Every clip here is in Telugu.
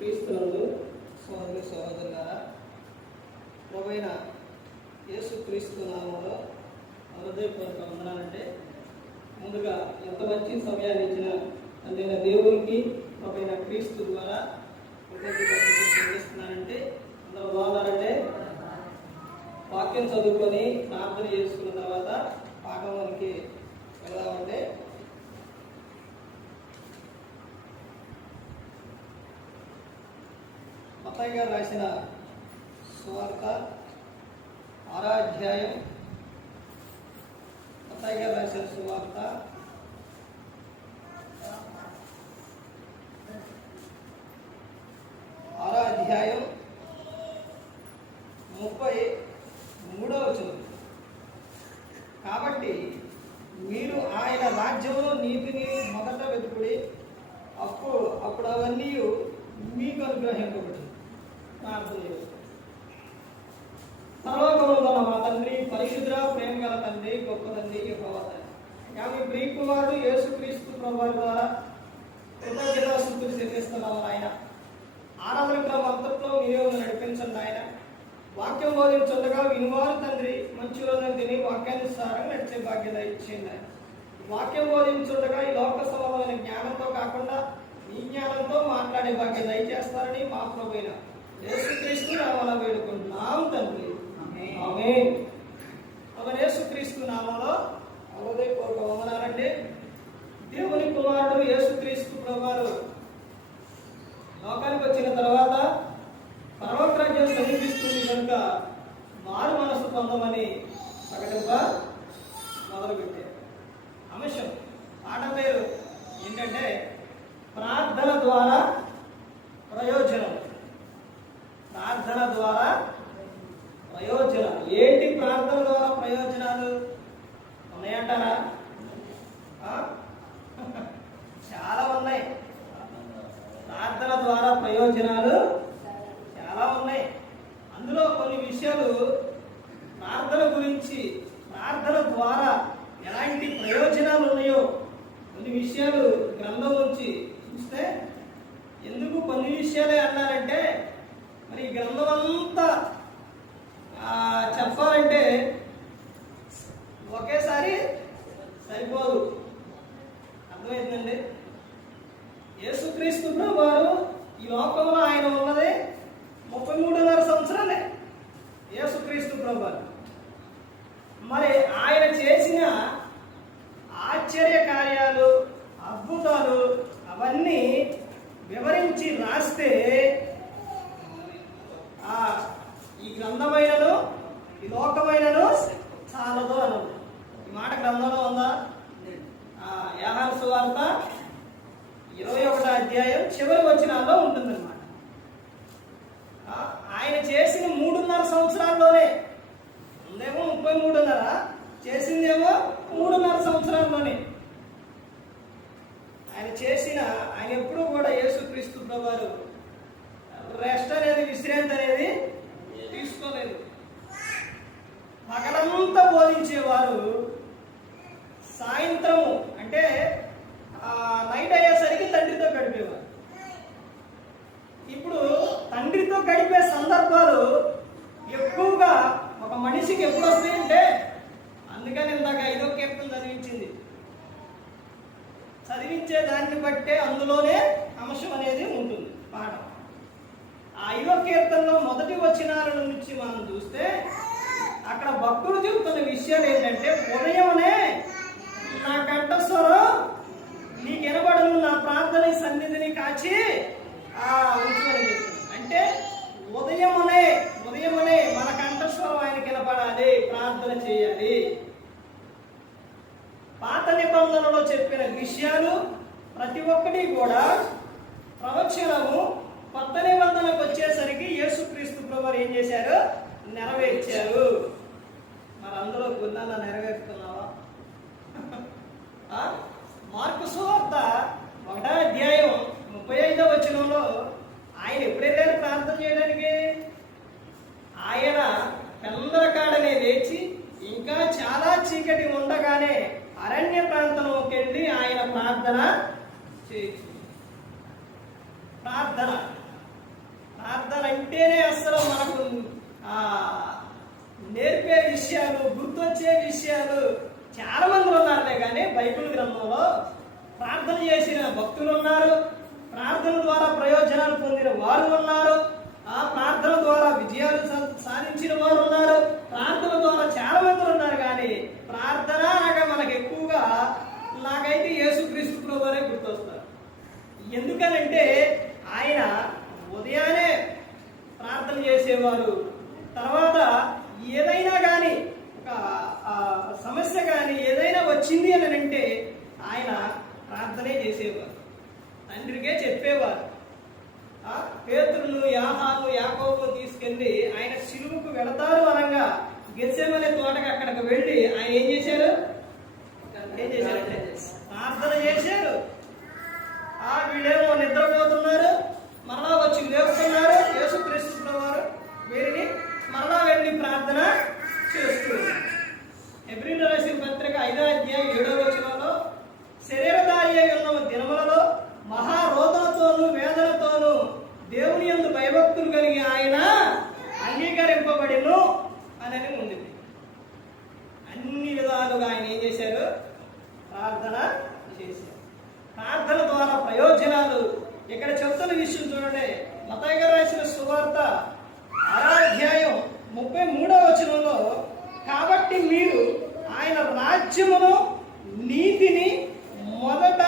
క్రీస్తునందు సోదరి సహోదరులారా, ప్రభువైన యేసుక్రీస్తు నామములో హృదయపూర్వక వందనాలంటే ముందుగా ఎంత మంచి సమయాన్ని ఇచ్చిన తండ్రైన దేవునికి ప్రభువైన క్రీస్తు ద్వారా చేస్తున్నానంటే అందరూ బాగున్నారంటే వాక్యం చదువుకొని ప్రార్థన చేసుకున్న తర్వాత పాఠంలోనికి వెళ్దామంటే మత్తయి గారు రాసిన సువార్త 6వ అధ్యాయం. మత్తయి గారు రాసిన సువార్త 6వ అధ్యాయం 33వ వచనం. కాబట్టి మీరు ఆయన రాజ్యంలో నీతిని మొదట వెతుకుడి, అప్పుడు అవన్నీ మీకు అనుగ్రహింపబడి. ప్రార్థన చేస్తాం. పరలోకములో మా తండ్రి, పరిశుద్ధ ప్రేమ గల తండ్రి, గొప్ప తండ్రి, యెహోవా తండ్రి, కానీ ప్రియకుమారుడు యేసుక్రీస్తు ప్రభువు ద్వారా కృతజ్ఞతాస్తుతులు చెల్లిస్తున్నాము ఆయన. ఆరాధన మంత్రంలో మీరే నడిపించండి ఆయన. వాక్యం బోధించుండగా వినువారు తండ్రి మంచి రోజున తిని వాక్యానుసారం నడిచే బాధ్యత ఇచ్చింది ఆయన. వాక్యం బోధించుండగా ఈ లోక సంబంధమైన జ్ఞానంతో కాకుండా ఈ జ్ఞానంతో మాట్లాడే భాగ్యం దయచేస్తారని మా ప్రభువైన యేసుక్రీస్తు నామములో వేడుకుంటున్నాం తండ్రి, ఆమేన్. యేసుక్రీస్తు నామములో హృదయపూర్వక వందనాలండి. దేవుని కుమారుడు యేసుక్రీస్తు ప్రభువారు లోకానికి వచ్చిన తర్వాత పరలోక రాజ్యం సమీపిస్తుంది కనుక మారు మనసు పొందమని ప్రకటింప మొదలుపెట్టారు. అంశం పాట పేరు ఏంటంటే ప్రార్థన ద్వారా ప్రయోజనం. ప్రార్థన ద్వారా ప్రయోజనాలు ఏంటి? ప్రార్థన ద్వారా ప్రయోజనాలు ఉన్నాయంటారా? చాలా ఉన్నాయి. ప్రార్థన ద్వారా ప్రయోజనాలు చాలా ఉన్నాయి. అందులో కొన్ని విషయాలు ప్రార్థన గురించి, ప్రార్థన ద్వారా ఎలాంటి ప్రయోజనాలు ఉన్నాయో కొన్ని విషయాలు గ్రంథం నుంచి చూస్తే, ఎందుకు కొన్ని విషయాలే అన్నారంటే మరి ఈ గ్రంథం అంతా చెప్పాలంటే ఒకేసారి సరిపోదు. అర్థమైందండి? యేసుక్రీస్తు ప్రభువారు ఈ లోకంలో ఆయన ఉన్నది 33.5 సంవత్సరాలే. యేసుక్రీస్తు ప్రభువారు మరి ఆయన చేసిన ఆశ్చర్య కార్యాలు, అద్భుతాలు అవన్నీ వివరించి రాస్తే ఈ గ్రంథమైనను ఈ లోకమైనను చాలదు అను. ఈ మాట గ్రంథంలో ఉందా? యోహాను సువార్త 21వ అధ్యాయం చివరి వచనాల్లో ఉంటుందన్నమాట. ఆయన చేసిన 3.5 సంవత్సరాల్లోనే, ఉందేమో 33.5, చేసిందేమో 3.5 సంవత్సరాల్లోనే ఆయన ఎప్పుడూ కూడా యేసుక్రీస్తు ప్రభువారు రెస్ట్ అనేది, విశ్రాంతి అనేది తీసుకోలేదు. పగలంతా బోధించేవారు, సాయంత్రం అంటే నైట్ అయ్యేసరికి తండ్రితో గడిపేవారు. ఇప్పుడు తండ్రితో గడిపే సందర్భాలు ఎక్కువగా ఒక మనిషికి ఎప్పుడు వస్తాయంటే, అందుకని ఇందాక 5వ కీర్తన చదివించే దాన్ని బట్టే అందులోనే అంశం అనేది ఉంటుంది, పాఠం. ఆ 5వ కీర్తనలో మొదటి వచనాల నుంచి మనం చూస్తే అక్కడ భక్తుడు చెబుతున్న విషయాలు ఏంటంటే, ఉదయమనే నా కంఠస్వరం నీకు వినబడను, నా ప్రార్థన సన్నిధిని కాచి ఉంచుకొని చెప్తుంది. అంటే ఉదయమనే మన కంఠస్వరం ఆయనకి వినపడాలి, ప్రార్థన చేయాలి. పాత నిబంధనలో చెప్పిన విషయాలు ప్రతి ఒక్కటి కూడా ప్రవచనము కొత్త నిబంధనకు వచ్చేసరికి యేసుక్రీస్తు ప్రభువారు ఏం చేశారు? నెరవేర్చారు. మరి అందులో కొన్నా నెరవేరుతున్నావా? మార్కు సువార్త 1వ అధ్యాయం 35వ వచనంలో ఆయన ఎప్పుడైతే ప్రార్థన చేయడానికి, ఆయన పెందరకాడనే లేచి ఇంకా చాలా చీకటి ఉండగానే అరణ్య ప్రాంతంలోకి వెళ్ళి ఆయన ప్రార్థన చేయించు. ప్రార్థన ప్రార్థన అంటేనే అసలు మనకు నేర్పే విషయాలు, గుర్తొచ్చే విషయాలు చాలా మంది ఉన్నారులే. కానీ బైబిల్ గ్రంథంలో ప్రార్థన చేసిన భక్తులు ఉన్నారు, ప్రార్థన ద్వారా ప్రయోజనాలు పొందిన వారు ఉన్నారు, ఆ ప్రార్థన ద్వారా విజయాలు సాధించిన వారు ఉన్నారు, ప్రార్థన ద్వారా చాలా మంది ఉన్నారు. కానీ ప్రార్థన అనగా మనకు ఎక్కువగా నాకైతే యేసుక్రీస్తు ప్రభువునే గుర్తొస్తారు. ఎందుకనంటే ఆయన ఉదయాన్నే ప్రార్థన చేసేవారు. తర్వాత ఏదైనా కానీ ఒక సమస్య కానీ ఏదైనా వచ్చింది అని అంటే ఆయన ప్రార్థనే చేసేవారు, తండ్రికే చెప్పేవారు. పేతురును, యాహాను, యాకోబు తీసుకెళ్లి ఆయన సిలువకు వెళతారు అనగా గెత్సేమనే తోటకి అక్కడికి వెళ్ళి ఆయన ఏం చేశారు ప్రార్థన చేశారు. వీళ్ళేమో నిద్రపోతున్నారు, మరలా వచ్చి లేపుతున్నారు. యేసుక్రీస్తు వారు వీరిని మరలా వెళ్ళి ప్రార్థన చేస్తున్నారు. హెబ్రీయులకు రాసిన పత్రిక 5వ అధ్యాయం 7వ వచనంలో శరీరధారి అయి ఉన్న దినములలో మహారోదనతోనూ వేదనతోనూ దేవుని యందు భయభక్తులు కలిగి ఆయన అంగీకరింపబడిను అని ఉంది. అన్ని విధాలుగా ఆయన ఏం చేశారు? ప్రార్థన చేశారు. ప్రార్థన ద్వారా ప్రయోజనాలు ఇక్కడ చెప్తున్న విషయం చూడండి. మత్తయి గారు రాసిన సువార్త 6వ అధ్యాయం 33వ వచనంలో, కాబట్టి మీరు ఆయన రాజ్యమును నీతిని మొదట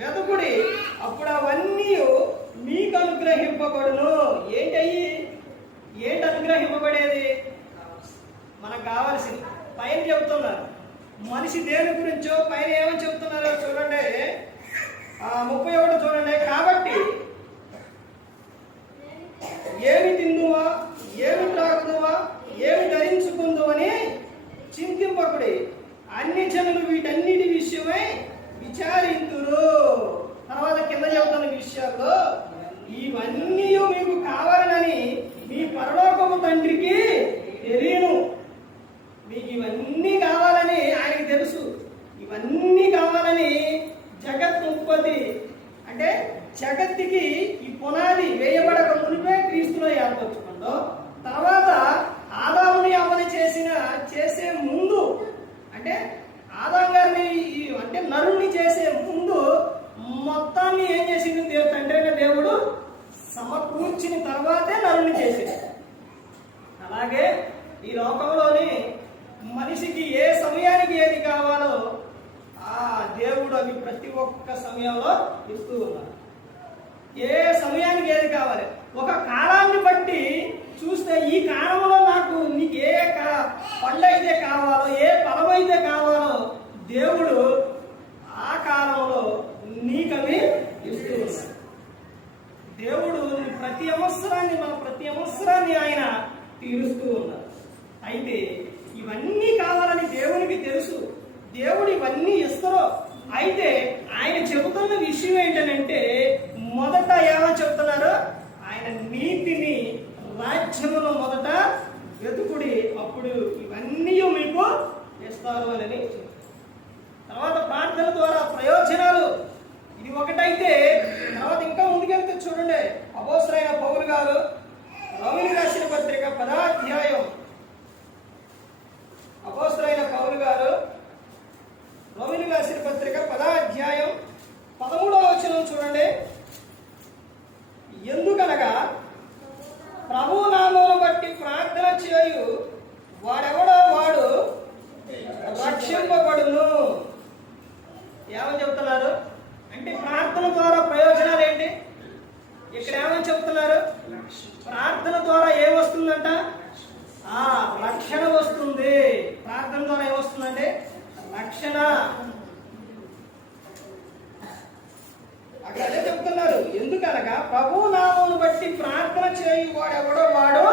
వెతుకుడి, అప్పుడు అవన్నీ మీకు అనుగ్రహింపబడును. ఏంటి అనుగ్రహింపబడేది? మనకు కావాల్సింది పైన చెబుతున్నారు. మనిషి దేని గురించో పైన ఏమని చెబుతున్నారో చూడండి. 31 చూడండి. కాబట్టి ఏమి తిందువా, ఏమి త్రాగుదువా, ఏమి ధరించుకుందువని చింతింపకుడి, అన్ని జనులు వీటన్నిటి విషయమై విచారింతురు. తర్వాత కింద చెబుతున్న విషయాల్లో ఇవన్నీ మీకు కావాలని మీ పరలోకపు తండ్రికి తెలియను. మీకు ఇవన్నీ కావాలని ఆయనకి తెలుసు. ఇవన్నీ కావాలని జగత్తుత్పత్తి అంటే జగత్తుకి ఈ పునాది వేయబడక మునిపే క్రీస్తులో ఏర్పరచుకుందో, తర్వాత ఆదాముని అవ్వని చేసే ముందు అంటే ఆదాం గారిని అంటే నరుణ్ణి చేసే ముందు మొత్తాన్ని ఏం చేసింది తండ్రి అయిన దేవుడు సమకూర్చిన తర్వాతే నరుణ్ణి చేసింది. అలాగే ఈ లోకంలోని మనిషికి ఏ సమయానికి ఏది కావాలో ఆ దేవుడు అవి ప్రతి ఒక్క సమయంలో ఇస్తూ ఉన్నారు. ఏ సమయానికి ఏది కావాలి, ఒక కాలాన్ని బట్టి చూస్తే ఈ కాలంలో నీకు ఏ పండు అయితే కావాలో, ఏ ఫలం అయితే కావాలో దేవుడు ఆ కాలంలో నీకవి ఇస్తూ ఉన్నారు. దేవుడు ప్రతి అవసరాన్ని ఆయన తీరుస్తూ ఉన్నారు. అయితే ఇవన్నీ కావాలని దేవునికి తెలుసు, దేవుడు ఇవన్నీ ఇస్తారో. అయితే ఆయన చెబుతున్న విషయం ఏంటంటే మొదట ఏమని చెప్తున్నారు? ఆయన నీతిని, రాజ్యమును మొదట వెతుకుడి, అప్పుడు ఇవన్నీ మీకు ఇస్తారు అని. తర్వాత ప్రార్థన ద్వారా ప్రయోజనాలు ఇది ఒకటైతే, తర్వాత ఇంకా ముందుకెళ్తే చూడండి. అపోస్తలుడైన పౌలు గారు రోమీయులకు రాసిన పత్రిక 10వ అధ్యాయం, అపోస్తలుడైన పౌలు గారు రోమీయులకు రాసిన పత్రిక 10వ అధ్యాయం 13వ వచనం చూడండి. ఎందుకనగా ప్రభు నామమును బట్టి ప్రార్థన చేయు వాడెవడో వాడు రక్షింపబడును. ఏమని చెప్తున్నారు అంటే ప్రార్థన ద్వారా ప్రయోజనాలు ఏంటి? ఇక్కడ ఏమని చెప్తున్నారు? ప్రార్థన ద్వారా ఏమొస్తుందంట? రక్షణ వస్తుంది. ప్రార్థన ద్వారా ఏమొస్తుందంటే రక్షణ. అక్కడ అదే చెప్తున్నారు. ఎందుకనగా ప్రభు నామమును బట్టి ప్రార్థన చేయు వాడెవడో వాడు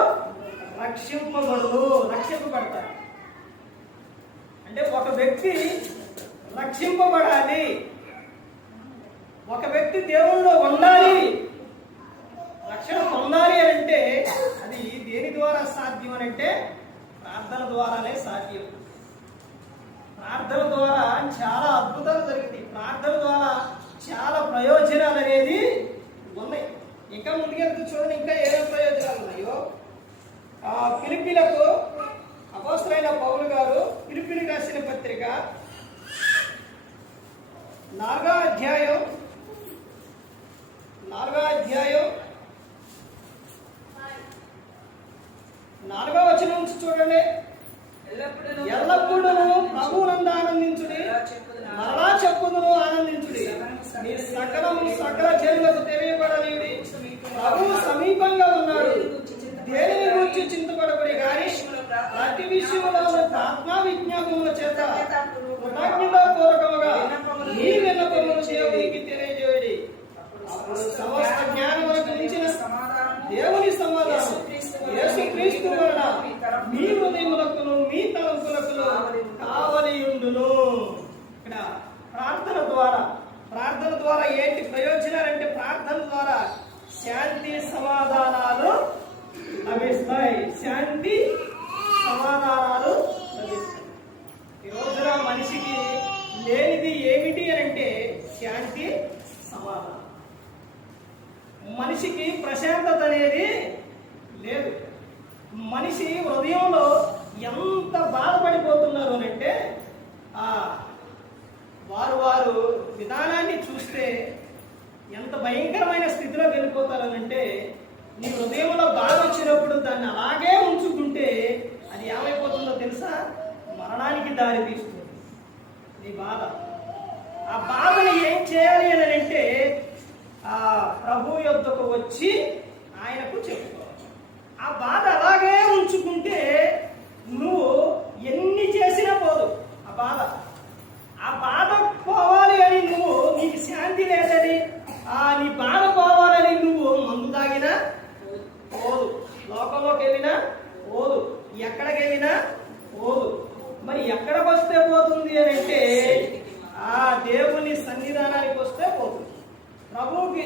రక్షింపబడతారు. అంటే ఒక వ్యక్తి రక్షింపబడాలి, ఒక వ్యక్తి దేవుల్లో ఉండాలి, రక్షణ పొందాలి అని అంటే అది దేని ద్వారా సాధ్యం అని అంటే ప్రార్థన ద్వారానే సాధ్యం. ప్రార్థన ద్వారా చాలా అద్భుతాలు జరుగుతాయి. ప్రార్థన ద్వారా చాలా ప్రయోజనాలు అనేది ఉన్నాయి. ఇంకా ఇంకా ముందుకెళ్తూ చూడండి, ఇంకా ఏమేమి ప్రయోజనాలు ఉన్నాయో. ఫిలిప్పీలకు అపోస్తలుడైన పౌలు గారు ఫిలిప్పీలకు రాసిన పత్రిక 4వ అధ్యాయం 4వ వచనం నుంచి చూడండి. ఎల్లప్పుడూ ప్రభువునందు ఆనందించుడి, మరలా చెప్పుదును ఆనందించుడి. మీ సకల జనులకు తెలియబడనియుడి, ప్రభువు సమీపంగా ఉన్నాడు. దేనిని గురించి చింతపడబడి గాని ప్రతి విషయంలో ప్రార్థనా విజ్ఞాపముల చేత కృతజ్ఞతాపూర్వకముగా మీ విన్నపములు దేవునికి తెలియజేయుడి. అప్పుడు సమస్త జ్ఞానములకు మించిన దేవుని సమాధానం యేసుక్రీస్తు వలన మీ హృదయములకును మీ తలంపులకును కావలియుండును. ఇక్కడ ప్రార్థన ద్వారా ఏంటి ప్రయోజనాలంటే, ప్రార్థన ద్వారా శాంతి సమాధానాలు లభిస్తాయి. శాంతి సమాధానాలు లభిస్తాయి. ఈ రోజున మనిషికి లేనిది ఏమిటి అంటే శాంతి సమాధానం. మనిషికి ప్రశాంతత అనేది లేదు. మనిషి హృదయంలో ఎంత బాధపడిపోతున్నారు అంటే వారు విధానాన్ని చూస్తే ఎంత భయంకరమైన స్థితిలో వెళ్ళిపోతారనంటే, నీ హృదయంలో బాధ వచ్చినప్పుడు దాన్ని అలాగే ఉంచుకుంటే అది ఏమైపోతుందో తెలుసా? మరణానికి దారి తీస్తుంది నీ బాధ. ఆ బాధను ఏం చేయాలి అని అంటే ప్రభు యొద్దకు వచ్చి ఆయనకు చెప్పుకోవాలి. ఆ బాధ అలాగే ఉంచుకుంటే నువ్వు ఎన్ని చేసినా పోదు. ఆ బాధ పోవాలి అని నీకు శాంతి లేదని, నీ బాధ పోవాలని నువ్వు మందు తాగినా పోదు, లోకంలోకి వెళ్ళినా పోదు, ఎక్కడికి వెళ్ళినా పోదు. మరి ఎక్కడికి వస్తే పోతుంది అని అంటే దేవుని సన్నిధానానికి వస్తే పోతుంది, ప్రభువుకి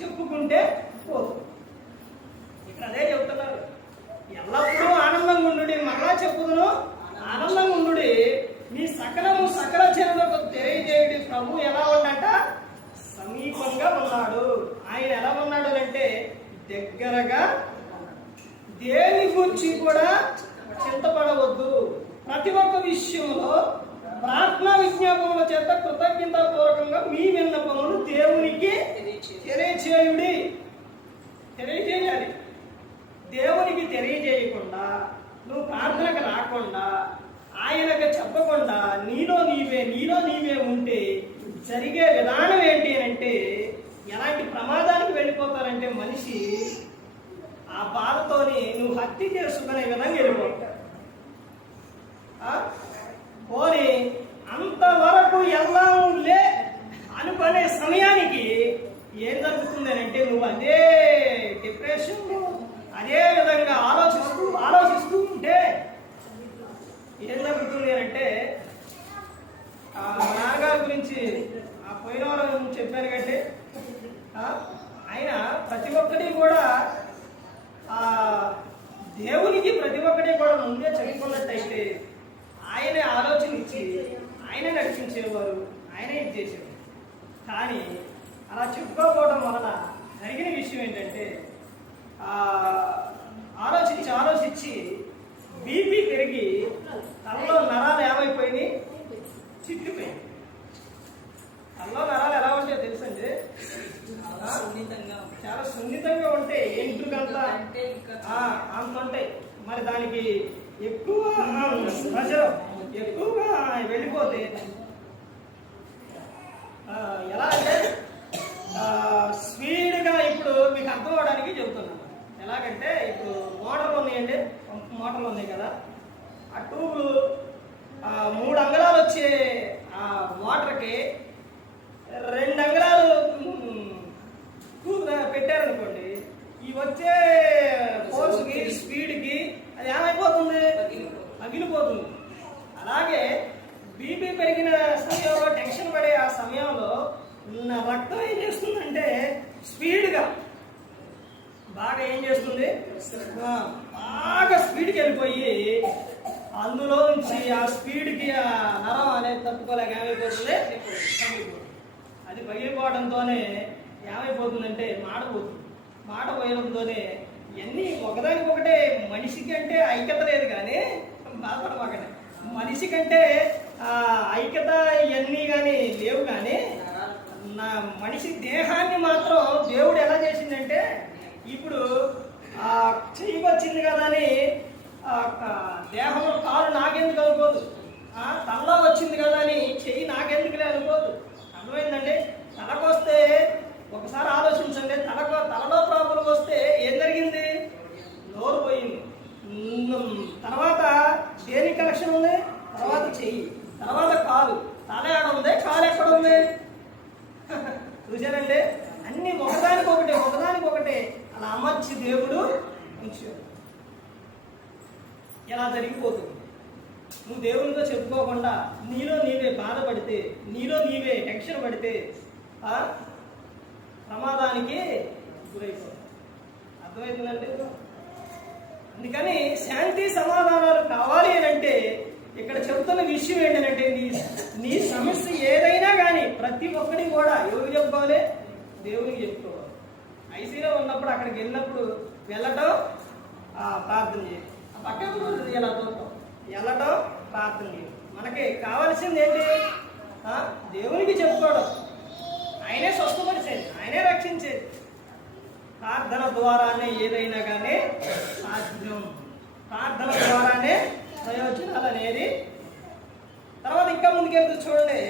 చెప్పుకుంటే పోతుంది. ఇక్కడ అదే చెబుతున్నారు, ఎల్లప్పుడూ ఆనందంగా ఉండు. మరలా చెప్పుదును ఆనందంగా ఉండు. నీ సకల జనులకు తెలియజేయుడి. ప్రభు ఎలా ఉన్నట? సమీపంగా ఉన్నాడు. ఆయన ఎలా ఉన్నాడు అంటే దగ్గరగా. దేని గురించి కూడా చింతపడవద్దు. ప్రతి ఒక్క విషయంలో ప్రార్థనా విజ్ఞాపముల చేత కృతజ్ఞతాపూర్వకంగా మీ విన్నపములు దేవునికి తెలియజేయాలి. దేవునికి తెలియజేయకుండా నువ్వు ప్రార్థనకు రాకుండా ఆయనకు చెప్పకుండా నీలో నీవే ఉంటే జరిగే విధానం ఏంటి అంటే ఎలాంటి ప్రమాదానికి వెళ్ళిపోతారంటే మనిషి ఆ బాధతోని నువ్వు హత్య చేసుకునే విధంగా వెళ్ళిపోతావు. పోనీ అంతవరకు ఎల్లాంలే అనుకునే సమయానికి ఏం జరుగుతుంది అంటే నువ్వు అదే డిప్రెషన్లో అదే విధంగా ఆలోచిస్తూ ఉంటే ఏం జరుగుతుంది అంటే మా నాన్నగారి గురించి పోయిన వారం చెప్పాను కంటే ఆయన ప్రతి ఒక్కటి కూడా దేవునికి ప్రతి ఒక్కటి కూడా ముందే చెప్పుకున్నట్టయితే ఆయనే ఆలోచన ఇచ్చి ఆయనే నడిపించేవారు, ఆయనే ఇది చేసేవారు. కానీ అలా చెప్పుకోకపోవడం వలన జరిగిన విషయం ఏంటంటే ఆలోచించి బీపీ పెరిగి తలలో నరాలు ఏమైపోయినాయి, చిట్లిపోయింది. తలలో నరాలు ఎలా ఉంటాయో తెలుసండి, చాలా సున్నితంగా ఉంటాయి. ఎంట్రుకంతా అంత ఉంటాయి. మరి దానికి ఎక్కువ ప్రెషర్ ఎక్కువగా వెళ్ళిపోతే ఎలా అంటే స్పీడ్గా, ఇప్పుడు మీకు అర్థం అవడానికి చెబుతున్నాను. ఎలాగంటే ఇప్పుడు మోటార్లు ఉన్నాయండి, మోటార్లు ఉన్నాయి కదా, ఆ ట్యూబ్ 3 అంగుళాలు వచ్చే ఆ మోటార్కి 2 అంగుళాలు ట్యూబ్ పెట్టారనుకోండి, ఈ వచ్చే ఫోర్స్కి స్పీడ్కి అది ఏమైపోతుంది, అగిలిపోతుంది. అలాగే బీపీ పెరిగిన సమయంలో, టెన్షన్ పడే ఆ సమయంలో రక్తం ఏం చేస్తుందంటే స్పీడ్గా బాగా ఏం చేస్తుంది, బాగా స్పీడ్కి వెళ్ళిపోయి అందులో నుంచి ఆ స్పీడ్కి ఆ నరం అనేది తప్పుకోలేక ఏమైపోతుంది, అది పగిలిపోవడంతోనే ఏమైపోతుందంటే మాడిపోతుంది. మాట పోయడంతోనే ఇవన్నీ ఒకదానికి ఒకటే. మనిషికి అంటే ఐక్యత లేదు, కానీ బాధపడమాకండి. మనిషి కంటే ఐక్యత ఇవన్నీ కానీ లేవు, కానీ నా మనిషి దేహాన్ని మాత్రం దేవుడు ఎలా చేసిందంటే, ఇప్పుడు చెయ్యి వచ్చింది కదా అని దేహంలో కాలు నాకెందుకు అనుకోదు, తలలో వచ్చింది కదా అని చెయ్యి నాకెందుకులే అనుకోదు. అర్థమైందండి? తలకొస్తే ఒకసారి ఆలోచించండి, తలలో ప్రాబ్లం వస్తే ఏం జరిగింది? నోరు పోయింది. తర్వాత దేని కనెక్షన్ ఉంది? తర్వాత చెయ్యి, తర్వాత కాలు. తల ఎక్కడ ఉంది, కాలు ఎక్కడ ఉంది? చూసారండి? అన్ని ఒకదానికొకటే అలా అమర్చి దేవుడు ఉంచాడు. ఎలా జరిగిపోతుంది? నువ్వు దేవునితో చెప్పుకోకుండా నీలో నీవే బాధపడితే, నీలో నీవే టెన్షన్ పడితే ప్రమాదానికి గురైపోతావు. అర్థమవుతుందండి? అందుకని శాంతి సమాధానాలు కావాలి అని అంటే ఇక్కడ చెబుతున్న విషయం ఏంటంటే, నీ సమస్య ఏదైనా కానీ ప్రతి ఒక్కటి కూడా ఎవరికి చెప్పుకోవాలి? దేవునికి చెప్పుకోవాలి. ఐసీలో ఉన్నప్పుడు అక్కడికి వెళ్ళటం ప్రార్థన చేయాలి. పక్కన ఇలా చూస్తాం, వెళ్ళటం ప్రార్థన చేయాలి. మనకి కావాల్సింది ఏంటి? దేవునికి చెప్పుకోవడం. ఆయనే స్వస్థపరిచేది, ఆయనే రక్షించేది. ప్రార్థన ద్వారానే ఏదైనా కానీ సాధ్యం. ప్రార్థన ద్వారానే ప్రయోజనాలు అనేది. తర్వాత ఇంకా ముందుకెళ్తూ చూడండి,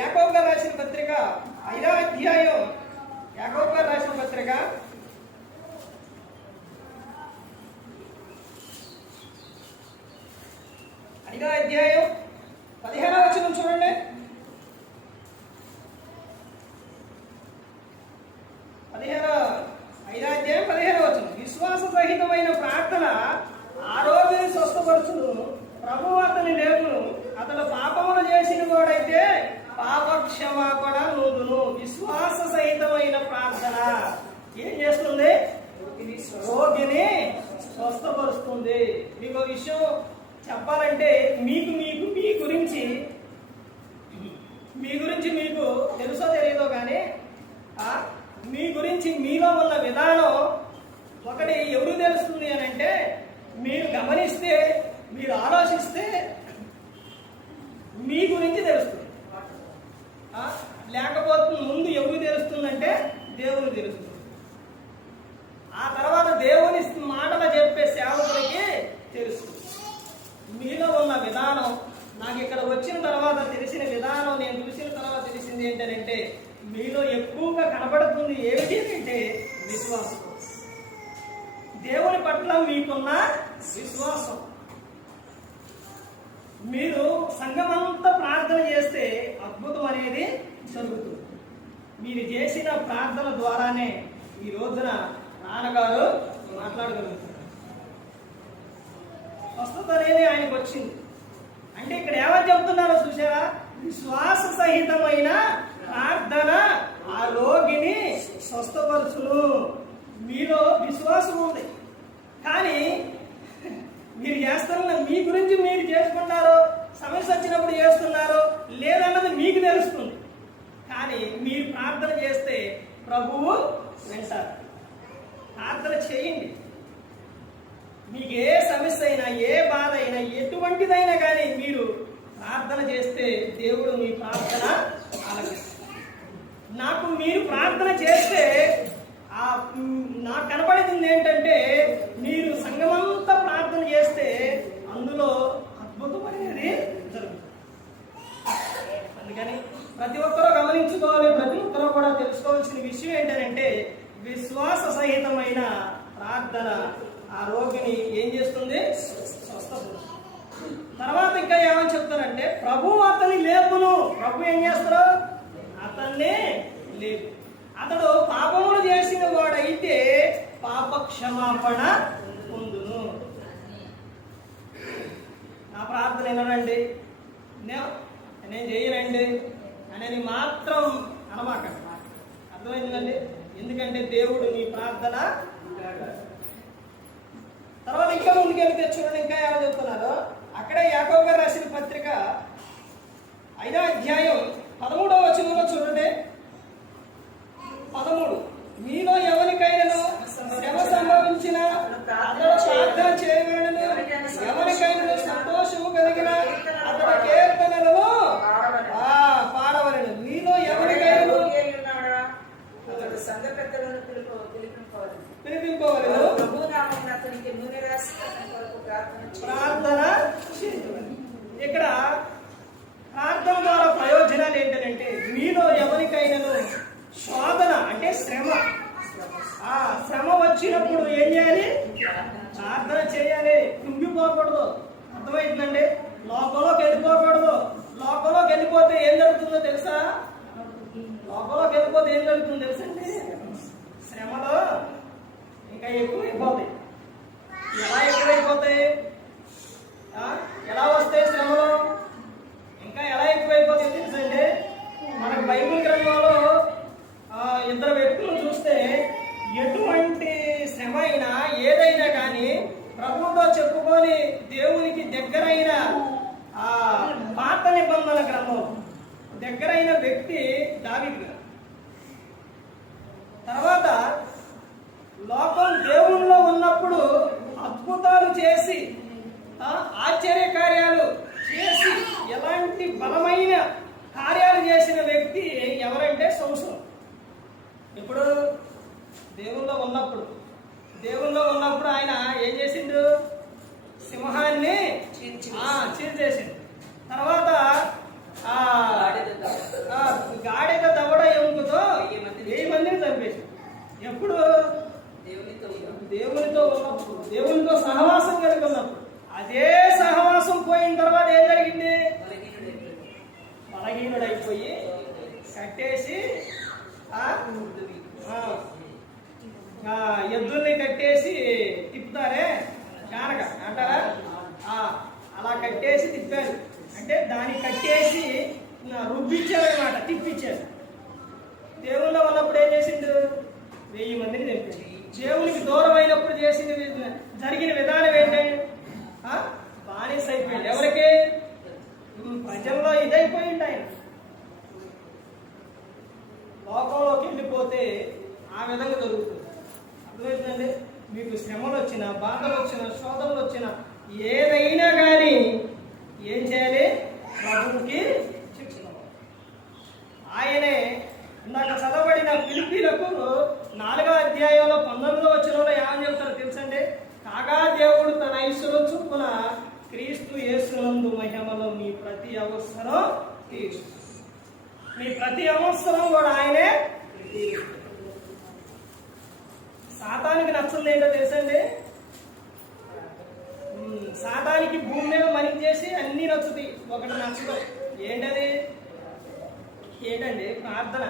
యాకోబు గారు రాసిన పత్రిక 5వ అధ్యాయం, యాకోబు గారు రాసిన పత్రిక 5వ అధ్యాయం 15వ వచనం చూడండి. 5వ అధ్యాయం 15వ వచనం, విశ్వాస సహితమైన ప్రార్థన ఆరోగ్యం స్వస్థపరచును, ప్రభువు అతని లేపును, అతడు పాపములు చేసిన వాడైతే పాప క్షమాపణ నొందును. విశ్వాస సహితమైన ప్రార్థన ఏం చేస్తుంది? రోగిని స్వస్థపరుస్తుంది. మీకు విషయం చెప్పాలంటే, మీ గురించి మీకు తెలుసో తెలియదో కానీ మీ గురించి మీలో ఉన్న విధానం ఒకటి ఎవరు తెలుస్తుంది అని అంటే, మీరు గమనిస్తే, మీరు ఆలోచిస్తే మీ గురించి తెలుస్తుంది. లేకపోతే ముందు ఎవరు తెలుస్తుందంటే దేవుని తెలుస్తుంది. ఆ తర్వాత దేవుని మాటలు చెప్పే సేవకులకి తెలుస్తుంది. మీలో ఉన్న విధానం నాకు ఇక్కడ వచ్చిన తర్వాత తెలిసిన విధానం, నేను చూసిన తర్వాత తెలిసింది ఏంటంటే, మీలో ఎక్కువగా కనబడుతుంది ఏమిటి అంటే విశ్వాసం. దేవుని పట్ల మీకున్న విశ్వాసం. మీరు సంఘమంతా ప్రార్థన చేస్తే అద్భుతం అనేది జరుగుతుంది. మీరు చేసిన ప్రార్థన ద్వారానే ఈ రోజున నాన్నగారు మాట్లాడగలుగుతున్నారు. స్వస్థత అనేది ఆయనకు వచ్చింది. అంటే ఇక్కడ ఏమని చెప్తున్నారో చూసారా? విశ్వాస సహితమైన ప్రార్థన ఆ రోగిని స్వస్థపరచును. మీలో విశ్వాసం ఉంది, కానీ మీరు చేస్తున్న మీ గురించి మీరు చేసుకుంటారో, సమస్య వచ్చినప్పుడు చేస్తున్నారో లేదన్నది మీకు తెలుస్తుంది. కానీ మీరు ప్రార్థన చేస్తే ప్రభువు వింటారు. ప్రార్థన చేయండి. మీకు ఏ సమస్య అయినా, ఏ బాధ అయినా, ఎటువంటిదైనా కానీ మీరు ప్రార్థన చేస్తే దేవుడు మీ ప్రార్థన ఆలకిస్తాడు. నాకు మీరు ప్రార్థన చేస్తే నాకు కనపడింది ఏంటంటే, మీరు సంఘమంతా ప్రార్థన చేస్తే అందులో అద్భుతం అనేది జరుగుతుంది. అందుకని ప్రతి ఒక్కరూ గమనించుకోవాలి, ప్రతి ఒక్కరూ కూడా తెలుసుకోవాల్సిన విషయం ఏంటంటే, విశ్వాస సహితమైన ప్రార్థన ఆ రోగిని ఏం చేస్తుంది? స్వస్థపరుస్తుంది. తర్వాత ఇంకా ఏమని చెప్తారంటే, ప్రభు అతని లేపును. ప్రభు ఏం చేస్తారు? అతన్ని లేపు. అతడు పాపములు చేసిన వాడైతే పాప క్షమాపణ పొందును. నా ప్రార్థన వినరండి, నేను చేయనండి అనేది మాత్రం అనమాకండి. అర్థమైందండి? ఎందుకంటే దేవుడు నీ ప్రార్థన. తర్వాత ఇంకా ముందుకెళ్తే చూడండి, ఇంకా ఏమో చెప్తున్నారు. అక్కడే యాకోబు గారు రాసిన పత్రిక 5వ అధ్యాయం 13వ వచనంలో చూడండి. 13, మీలో ఎవరికైనా శ్రమ సంభవించిన అతడు ప్రార్థన చేయవేళను ఎవరికైనా సంతోషము కలిగిన అతడు కీర్తనలను పాడవలను. మీలో ఎవరికైనా అతడు సంఘ పెద్దలను పిలిపింపవలను. ప్రభునామమున అతనికి నూనె రాసి అతని కొరకు ప్రార్థన చేయవలెను. ఇక్కడ ప్రార్థన ద్వారా ప్రయోజనాలు ఏంటంటే మీలో ఎవరికైనాను శోధన అంటే శ్రమ శ్రమ వచ్చినప్పుడు ఏం చేయాలి? ప్రార్థన చేయాలి. కుంగిపోకూడదు. అర్థమవుతుందండి? లోకంలోకి వెళ్ళిపోకూడదు. లోకంలోకి వెళ్ళిపోతే ఏం జరుగుతుందో తెలుసా? లోకంలోకి వెళ్ళిపోతే ఏం జరుగుతుందో తెలుసండి? శ్రమలో ఇంకా ఎక్కువైపోతాయి. ఎలా ఎక్కువైపోతాయి? ఎలా వస్తాయి శ్రమలో? ఇంకా ఎలా ఎక్కువైపోతాయి తెలుసండి? మనకు బైబిల్ గ్రంథంలో ఇద్దరు వ్యక్తులను చూస్తే ఎటువంటి శ్రమ అయినా ఏదైనా కానీ ప్రభువుతో చెప్పుకొని దేవునికి దగ్గరైన పాత నిబంధన గ్రంథం దగ్గరైన వ్యక్తి దావీదు గారు. తర్వాత లోకం దేవుళ్ళలో ఉన్నప్పుడు అద్భుతాలు చేసి ఆశ్చర్య కార్యాలు చేసి ఎలాంటి బలమైన కార్యాలు చేసిన వ్యక్తి ఎవరంటే సంసోను. ఇప్పుడు దేవుల్లో ఉన్నప్పుడు ఆయన ఏం చేసిండు? సింహాన్ని చీల్చేసిండు. తర్వాత గాడిద దవడ ఎముకతో 1000 మందిని చంపేసిండు. ఎప్పుడు? దేవునితో ఉన్నప్పుడు, దేవునితో సహవాసం కలిగి ఉన్నప్పుడు. అదే సహవాసం పోయిన తర్వాత ఏం జరిగింది? బలహీనుడైపోయి కట్టేసి ఎద్దుల్ని కట్టేసి తిప్పుతారే కానక అంటారా? అలా కట్టేసి తిప్పారు. అంటే దాన్ని కట్టేసి రుబ్బిచ్చారు అనమాట, తిప్పిచ్చారు. దేవుల్లో ఉన్నప్పుడు ఏం చేసిండు? 1000 మందిని చంపాడు. దేవునికి దూరం అయినప్పుడు జరిగిన విధానం ఏంటి? బానిస అయిపోయింది. ఎవరికి? ప్రజల్లో ఇదైపోయింది. ఆయన లోకంలోకి వెళ్ళిపోతే ఆ విధంగా జరుగుతుంది. అర్థమవుతుందండి? మీకు శ్రమలు వచ్చినా, బాధలు వచ్చినా, శోధనలు వచ్చినా ఏదైనా కానీ ఏం చేయాలి? ప్రభువుకి శిక్షణ. ఆయనే ఇందాక చదవబడిన ఫిలిప్పీలకు 4వ అధ్యాయంలో 19వ వచనంలో ఏమని చెప్తారో తెలుసండి? కాగా దేవుడు తన ఐశ్వర్యం చొప్పున క్రీస్తు యేసునందు మహిమలో మీ ప్రతి అవసరం తీరుస్తుంది. మీ ప్రతి అవసరం కూడా ఆయనే. సాతానికి నచ్చంది ఏంటో తెలుసండి? సాతానికి భూమి మీద మనిషి చేసి అన్ని నచ్చుతాయి, ఒకటి నచ్చదు. ఏంటండి? ప్రార్థన.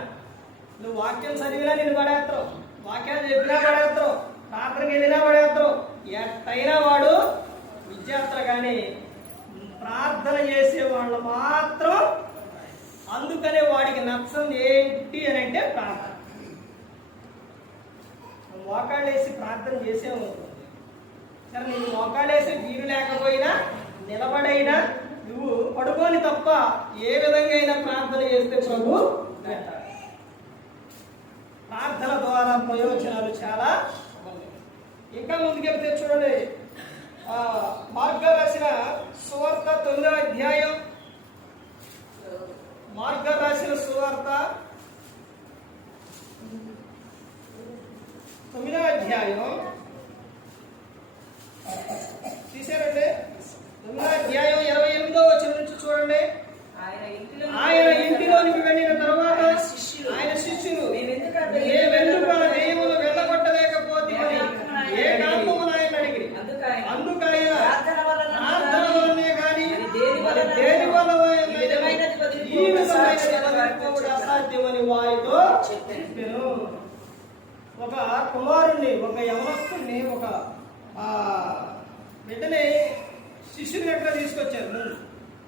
నువ్వు వాక్యం చదివినా నేను పడేస్తావు, వాక్యాలు చెప్పినా పడేస్తావు, ప్రార్థనకి వెళ్ళినా పడేస్తావు. ఎట్టయినా వాడు విద్యార్థులు కానీ ప్రార్థన చేసే వాళ్ళు మాత్రం. అందుకనే వాడికి నచ్చంది ఏంటి అని అంటే ప్రార్థన. మోకాళ్ళు వేసి ప్రార్థన చేసేమవుతుంది. సరే, నేను మోకాళ్ళు వేసి వీలు లేకపోయినా నిలబడైనా నువ్వు పడుకొని తప్ప ఏ విధంగా అయినా ప్రార్థన చేస్తే ప్రభు ప్రార్థన ద్వారా ప్రయోజనాలు చాలా. ఇంకా ముందుకెళ్తే చూడండి, మార్కు రాసిన సువార్త 9వ అధ్యాయం. మార్కు రాసిన సువార్త 9వ అధ్యాయం తీసారండి. 9వ అధ్యాయం 28వ వచనం నుంచి చూడండి. ఆయన ఇంటిలోనికి వెళ్ళిన తర్వాత ఆయన శిష్యులు మేమెందుకు ఆ దెయ్యములు వెళ్ళగొట్టలేకపోతే ఏకాంతమున ఆయన అడిగిరి. అందుకు ఆయన ప్రార్థన వల్లనే కానీ దేని వల్ల ఈ విధమైనది అసాధ్యమని వారితో చెప్పాను. ఒక కుమారుణ్ణి, ఒక యవనస్తుని, ఒక బిడ్డని శిష్యుని ఎక్కడ తీసుకొచ్చారు. ముందు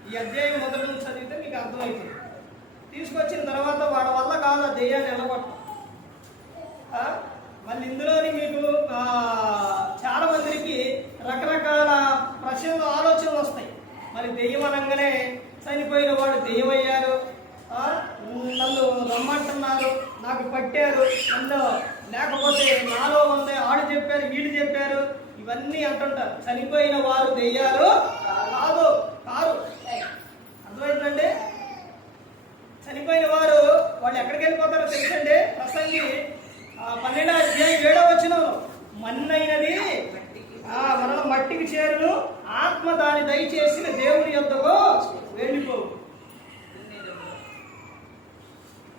ఈ అధ్యాయం మొదటి నుంచి చదివితే మీకు అర్థమవుతుంది. తీసుకొచ్చిన తర్వాత వాడి వల్ల కాదు ఆ దెయ్యాన్ని వెళ్ళగొట్టం. మళ్ళీ ఇందులోని మీకు చాలా మందికి రకరకాల ప్రశ్నలు, ఆలోచనలు వస్తాయి. మరి దెయ్యం అనగానే చనిపోయిన వాడు దెయ్యమయ్యారు, నన్ను రమ్మంటున్నారు, నాకు పట్టారు, నన్ను లేకపోతే నాలో ఉంది, ఆడు చెప్పారు, వీళ్ళు చెప్పారు, ఇవన్నీ అంటుంటారు. చనిపోయిన వారు దెయ్యాలు కాదు కారు. అర్థమైందండి? చనిపోయిన వారు వాళ్ళు ఎక్కడికి వెళ్ళిపోతారో తెలుసండి. ప్రసంగి 12:7 మన్నైనది మనలో మట్టికి చేరును, ఆత్మ దాని దయచేసిన దేవుని యొద్దకు వెళ్ళిపోవు.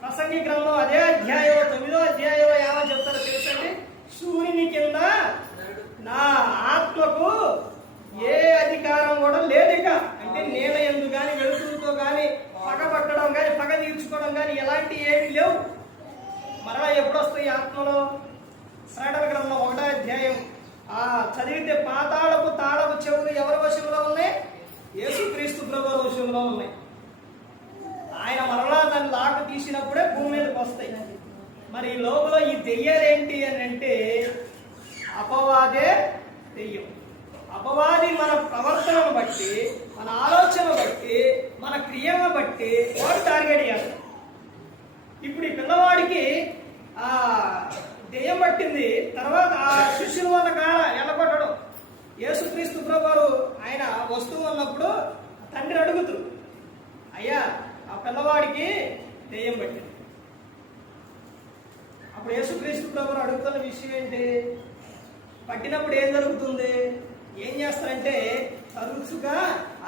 ప్రసంగి గ్రంథం అదే అధ్యాయంలో 9వ అధ్యాయంలో ఏమని చెప్తారో తెలుసండి. సూర్యుని కింద నా ఆత్మకు ఏ అధికారం కూడా లేదు ఇక. అంటే నీళ్ళ ఎందు కానీ వెలుతురుతో కానీ పగబట్టడం కానీ పగ తీర్చుకోవడం కానీ ఎలాంటి ఏమీ లేవు. మరలా ఎప్పుడు వస్తాయి ఆత్మలో? ప్రకటన గ్రంథం 1వ అధ్యాయం చదివితే పాతాళపు తాళపు చెవులు ఎవరి వశంలో ఉన్నాయి? యేసుక్రీస్తు ప్రభువు వశంలో ఉన్నాయి. ఆయన మరలా దాన్ని లాక్ తీసినప్పుడే భూమి మీదకి వస్తాయి. మరి ఈ లోపల ఈ దెయ్యాలు ఏంటి అని అంటే అపవాదే దెయ్యం. అపవాది మన ప్రవర్తనను బట్టి, మన ఆలోచన బట్టి, మన క్రియలను బట్టి వాడు టార్గెట్ చేస్తాడు. ఇప్పుడు ఈ పిల్లవాడికి దెయ్యం పట్టింది. తర్వాత ఆ శిష్యుల వల్ల ఎల్లగొట్టడం. యేసుక్రీస్తు ప్రభువు ఆయన వస్తూ ఉన్నప్పుడు తండ్రి అడుగుతారు, అయ్యా ఆ పిల్లవాడికి దెయ్యం పట్టింది. అప్పుడు యేసుక్రీస్తు ప్రభువు అడుగుతున్న విషయం ఏంటి? పట్టినప్పుడు ఏం జరుగుతుంది? ఏం చేస్తారంటే తరచుగా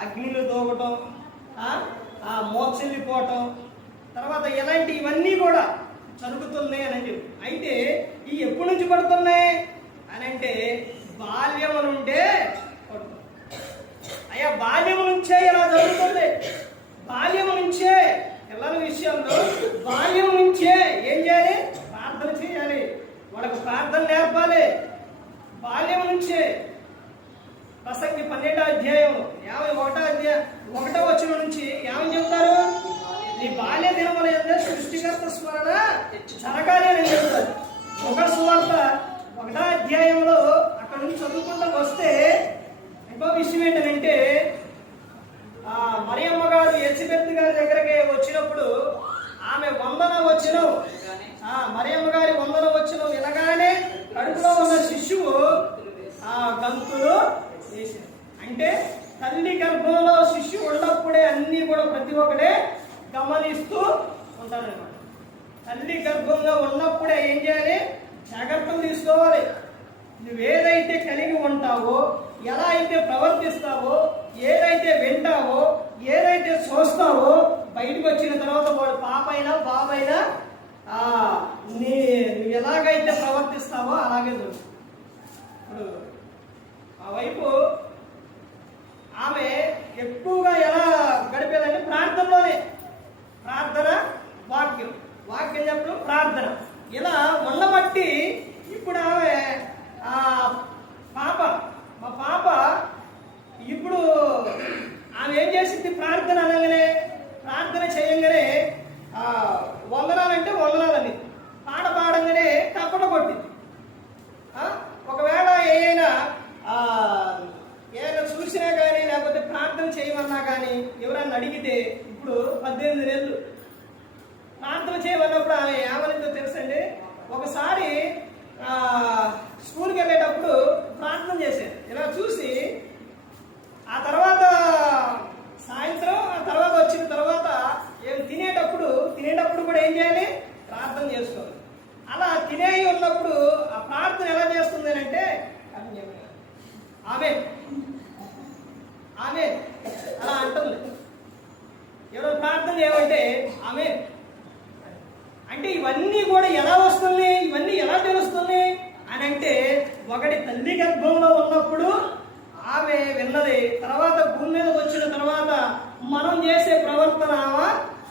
అగ్నిలో దూకటం, మోచెల్లిపోవటం, తర్వాత ఇలాంటి ఇవన్నీ కూడా జరుగుతున్నాయి అని చెప్పి. అయితే ఈ ఎప్పటి నుంచి పడుతున్నాయి అని అంటే బాల్యం నుండే పడుతుంది. అయ్యా బాల్యం నుంచే ఇలా జరుగుతుంది. బాల్యం నుంచే పిల్లల విషయంలో బాల్యం నుంచే ఏం చేయాలి? ప్రార్థన చేయాలి. వాళ్ళకు ప్రార్థన నేర్పాలి. బాల్యం నుంచే. ప్రసంగి 12వ అధ్యాయం 1వ నుంచి ఏమని చెప్తారు? నీ బాల్య దినముల యందు సృష్టికర్త స్మరణ జరగాలి అని చెప్తారు. లూకాసు సువార్త 1వ అధ్యాయంలో అక్కడ నుంచి చదువుకుంటూ వస్తే ఇంకో విషయం ఏంటంటే మరియమ్మ గారు ఎలిజబెత్ గారి దగ్గరికి వచ్చినప్పుడు ఆమె మరియమ్మ గారి వందన వచ్చిన వినగానే కడుపులో ఉన్న శిశువు గంతులు వేసింది. అంటే తల్లి గర్భంలో శిశువు ఉన్నప్పుడే అన్ని కూడా ప్రతి ఒక్కడే గమనిస్తూ ఉంటారనమాట. తల్లి గర్భంగా ఉన్నప్పుడే ఏం చేయాలి? జాగ్రత్తలు తీసుకోవాలి. నువ్వేదైతే కలిగి ఉంటావో, ఎలా అయితే ప్రవర్తిస్తావో, ఏదైతే వింటావో, ఏదైతే చూస్తావో, బయటకు వచ్చిన తర్వాత వాడు పాపైనా బాబైనా నువ్వు ఎలాగైతే ప్రవర్తిస్తావో అలాగే దొరుకుతుంది. ఇప్పుడు ఆ వైపు ఆమె ఎక్కువగా ఎలా గడిపేదంటే ప్రార్థనలోనే. ప్రార్థన, వాక్యం చెప్పడం, ప్రార్థన ఇలా ఉండబట్టి ఇప్పుడు ఆమె మా పాప ఇప్పుడు ఆమె ఏం చేసింది? ప్రార్థన అనగానే, ప్రార్థన చేయంగానే వందనాలంటే వందనాలని పాట పాడంగానే తప్పట కొట్టింది. ఒకవేళ ఏదైనా చూసినా కానీ లేకపోతే ప్రార్థన చేయమన్నా కానీ ఎవరన్నా అడిగితే, ఇప్పుడు 18 ఏళ్ళు ప్రార్థన చేయమన్నప్పుడు ఆమె ఏమనిందో తెలుసండి. ఒకసారి స్కూల్కి వెళ్ళేటప్పుడు ప్రార్థన చేశాను. ఇలా చూసి ఆ తర్వాత సాయంత్రం వచ్చిన తర్వాత తినేటప్పుడు కూడా ఏం చేయాలి? ప్రార్థన చేసుకోవాలి. అలా తినేయి ఉన్నప్పుడు ఆ ప్రార్థన ఎలా చేస్తుంది అంటే ఆమె అలా అంటుంది. ఎవరో ప్రార్థన చేయమంటే ఆమె అంటే ఇవన్నీ కూడా ఎలా వస్తుంది? ఇవన్నీ ఎలా తెలుస్తుంది అని అంటే, ఒకటి తల్లి గర్భంలో ఉన్నప్పుడు ఆమె విన్నది, తర్వాత భూమి మీద వచ్చిన తర్వాత మనం చేసే ప్రవర్తన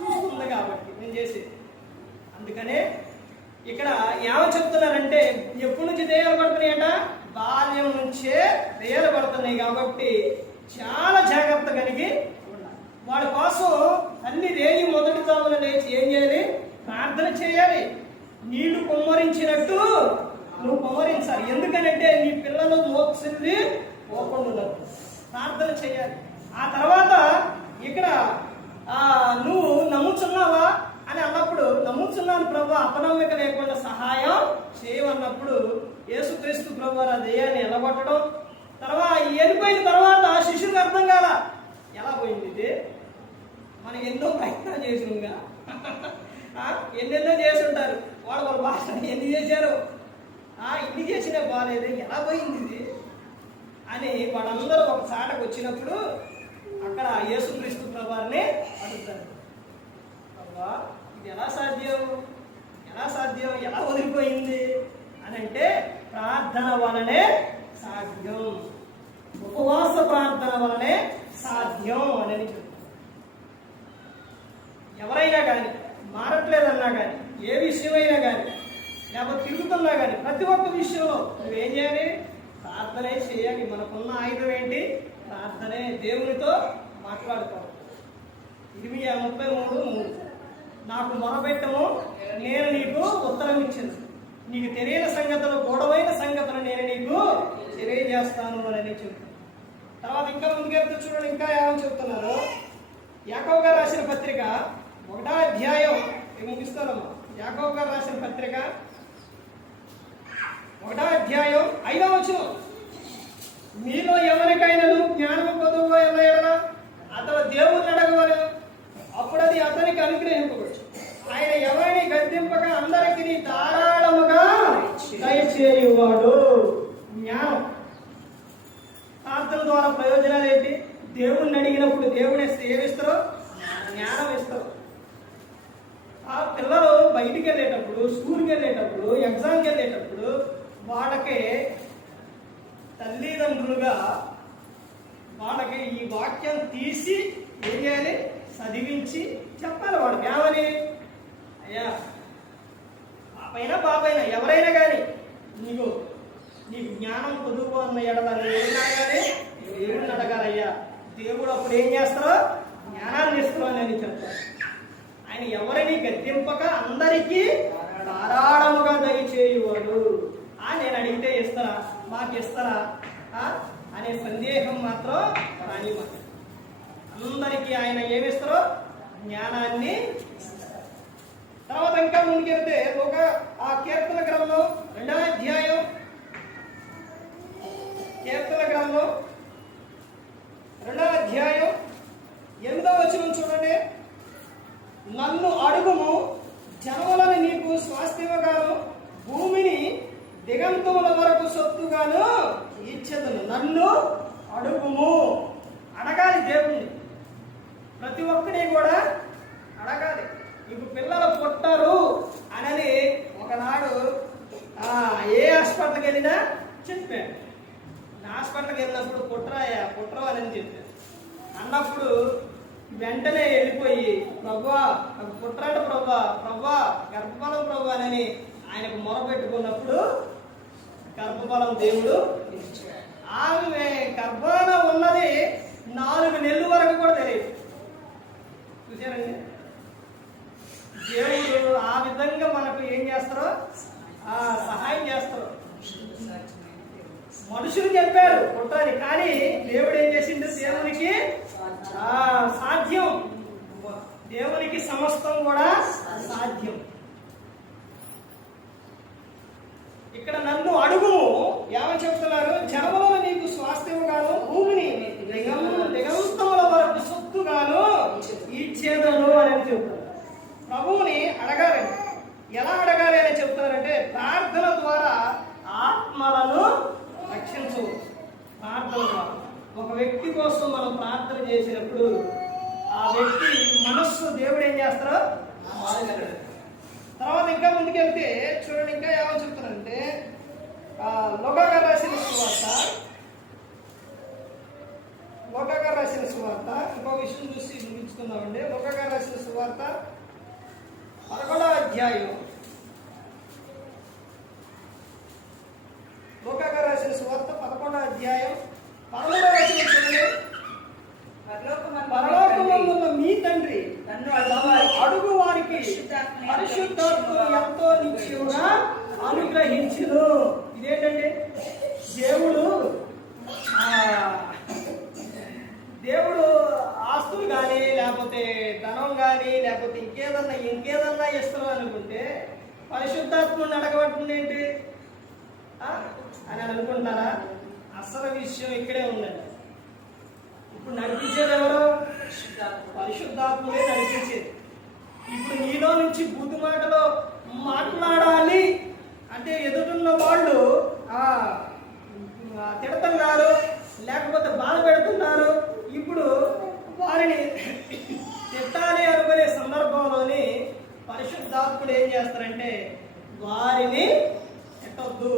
చూస్తుంది కాబట్టి నేను చేసేది. అందుకనే ఇక్కడ ఏమని చెప్తున్నారంటే, ఎప్పటి నుంచి దెయ్యాలు పడుతున్నాయంట? బాల్యం నుంచే దెయ్యాలు పడుతున్నాయి. కాబట్టి చాలా జాగ్రత్త కలిగి ఉండాలి. వాడి కోసం తల్లి రేగి మొదటి జామున లేచి ఏం చేయాలి? ప్రార్థన చేయాలి. నీళ్లు కుమ్మరించినట్టు నువ్వు కుమ్మరించాలి. ఎందుకనంటే నీ పిల్లలు మోక్షింది పోకుండా ప్రార్థన చేయాలి. ఆ తర్వాత ఇక్కడ నువ్వు నమ్ముచున్నావా అని అన్నప్పుడు, నమ్ముచున్నాను ప్రభు, అపనమ్మిక లేకుండా సహాయం చేయవ చేసినప్పుడు యేసుక్రీస్తు ప్రభువారు ఆ దెయ్యాన్ని ఎలగొట్టడం, తర్వాత వెళ్ళిపోయిన తర్వాత ఆ శిష్యుడికి అర్థం కాల ఎలా పోయింది ఇది. మనం ఎన్నో ప్రయత్నాలు చేసినాగా, ఎన్నెన్నో చేసి ఉంటారు వాళ్ళ భాష, ఎన్ని చేశారు, ఇన్ని చేసినా బాగాలేదు, ఎలా పోయింది ఇది అని వాళ్ళందరూ ఒక చాటకు వచ్చినప్పుడు అక్కడ యేసుక్రీస్తు ప్రభువారిని అడుగుతారు, ప్రభా ఇది ఎలా సాధ్యం, ఎలా సాధ్యం, ఎలా వదిలిపోయింది అని అంటే ప్రార్థన వలనే సాధ్యం, ఉపవాస ప్రార్థన వలనే సాధ్యం అని చెప్తారు. ఎవరైనా కానీ మారట్లేదన్నా కానీ, ఏ విషయమైనా కానీ, లేకపోతే తిరుగుతున్నా కానీ, ప్రతి ఒక్క విషయంలో నువ్వేం చేయాలి, ప్రార్థనే చేయాలి. మనకున్న ఆయుధం ఏంటి, ప్రార్థనే. దేవునితో మాట్లాడుకోవాలి. 33:3 నాకు మొరపెట్టము నేను నీకు ఉత్తరం ఇచ్చాను, నీకు తెలియని సంగతులు గొడవైన సంగతులు నేను నీకు తెలియజేస్తాను అని చెప్తాను. తర్వాత ఇంకా ముందుకెళ్తూ చూడండి, ఇంకా ఏమని చెప్తున్నారు. యాకోబు గారు రాసిన పత్రిక 1వ అధ్యాయం, ముగిస్తానమ్మా. యాకోబు గారు రాసిన పత్రిక 1వ అధ్యాయం 5వ వచనం, మీలో ఎవరికైనాను జ్ఞానము పొదువు ఎడలా అతను దేవుని అడగవలెను, అప్పుడు అది అతనికి అనుగ్రహింపవచ్చు. ఆయన ఎవరిని గద్దింపగా అందరికీ ధారాళముగా దయచేయువాడు. జ్ఞానం. ప్రార్థన ద్వారా ప్రయోజనాలు ఏంటి? దేవుణ్ణి అడిగినప్పుడు దేవుని ఏమిస్తారో జ్ఞానం ఇస్తారు. ఆ పిల్లలు బయటికి వెళ్ళేటప్పుడు, స్కూల్కి వెళ్ళేటప్పుడు, ఎగ్జామ్కి వెళ్ళేటప్పుడు వాళ్ళకి తల్లిదండ్రులుగా వాళ్ళకి ఈ వాక్యం తీసి ఏం చేయాలి, చదివించి చెప్పాలి. వాడికి ఏమని, అయ్యా పాపైనా బాబైనా ఎవరైనా కానీ నీకు జ్ఞానం పొదుపు అన్న ఎడలని ఏమైనా కానీ దేవుడిని అడగాలయ్యా. దేవుడు అప్పుడు ఏం చేస్తారో జ్ఞానాన్ని ఇస్తామని అని చెప్తారు. ఆయన ఎవరిని గద్దింపక అందరికీ ధారాళముగా దయచేయువాడు. నేను అడిగితే ఇస్తారా, మాకు ఇస్తారా అనే సందేహం మాత్రం రానివ్వండి. అందరికీ ఆయన ఏమిస్తారో జ్ఞానాన్ని. తర్వాత ఇంకా ముందుకెళ్తే ఒక కీర్తన గ్రంథం 2వ అధ్యాయం, కీర్తన గ్రంథం 2వ అధ్యాయం 8వ వచనం చూడండి. నన్ను అడుగుము, జనములను నీకు స్వాస్థ్యముగాను భూమిని దిగంతముల వరకు సొత్తుగాను ఇచ్చేదను. నన్ను అడుగుము, అడగాలి దేవుణ్ణి. ప్రతి ఒక్కరి కూడా అడగాలి. ఇప్పుడు పిల్లలు పుట్టారు అని ఒకనాడు ఏ హాస్పిటల్కి వెళ్ళినా చెప్పాడు. హాస్పిటల్కి వెళ్ళినప్పుడు పుట్టరు అని చెప్పారు. అన్నప్పుడు వెంటనే వెళ్ళిపోయి ప్రభువా నాకు పుట్టరాడు ప్రభా గర్భఫలం ప్రభు అని ఆయనకు మొరపెట్టుకున్నప్పుడు గర్భఫలం దేవుడు ఇచ్చాడు. ఆమె గర్భాన ఉన్నది 4 నెలల వరకు కూడా తెలియదు. చూసారండి, దేవుడు ఆ విధంగా మనకు ఏం చేస్తారో సహాయం చేస్తారు. మనుషులు చెప్పారు పుట్టాలి, కానీ దేవుడు ఏం చేసిండు, దేవునికి సాధ్యం. దేవునికి సమస్తం కూడా సాధ్యం. ఇక్కడ నన్ను అడుగుము ఏమని చెప్తున్నారు, జనములను నీకు స్వాస్థ్యముగాను భూమిని దిగంతముల వరకు సొత్తుగాను ఇచ్చేదను అని చెప్తున్నారు. ప్రభువుని అడగాలి. ఎలా అడగాలి అని చెప్తున్నారంటే ప్రార్థన ద్వారా ఆత్మలను రక్షించు. ప్రార్థన ద్వారా ఒక వ్యక్తి కోసం మనం ప్రార్థన చేసినప్పుడు ఆ వ్యక్తి మనస్సు దేవుడు ఏం చేస్తారో మారగలడు. తర్వాత ఇంకా ముందుకెళ్తే చూడండి, ఇంకా ఏమని చెప్తున్నారంటే లూకా గారు రాసిన సువార్త ఇంకో విషయం చూసి ముగించుకుందామండి. లూకా గారు రాసిన సువార్త 11వ అధ్యాయం, లూకా గారు రాసిన సువార్త 11వ అధ్యాయం 13వ వచనం చూడండి. పరలోకమందున్న మీ తండ్రి నన్ను అడుగు వారికి పరిశుద్ధాత్మ ఎంతో నిత్యముగా అనుగ్రహించును. ఇదేంటండి, దేవుడు ఆస్తులు కానీ లేకపోతే ధనం కానీ లేకపోతే ఇంకేదన్నా ఇస్తాం అనుకుంటే పరిశుద్ధాత్మని అడగబడుతుంది ఏంటి? అని అనుకుంటారా? అసలు విషయం ఇక్కడే ఉందండి. ఇప్పుడు నడిపించేది ఎవరు? పరిశుద్ధాత్మనే నడిపించేది. ఇప్పుడు నీలో నుంచి బుద్ధి మాటలో మాట్లాడాలి అంటే ఎదుటిన్న వాళ్ళు తిడుతున్నారు, లేకపోతే బాధ పెడుతున్నారు. ఇప్పుడు వారిని తిట్టాలి అనుకునే సందర్భంలోని పరిశుద్ధాత్ముడు ఏం చేస్తారంటే వారిని తిట్టొద్దు,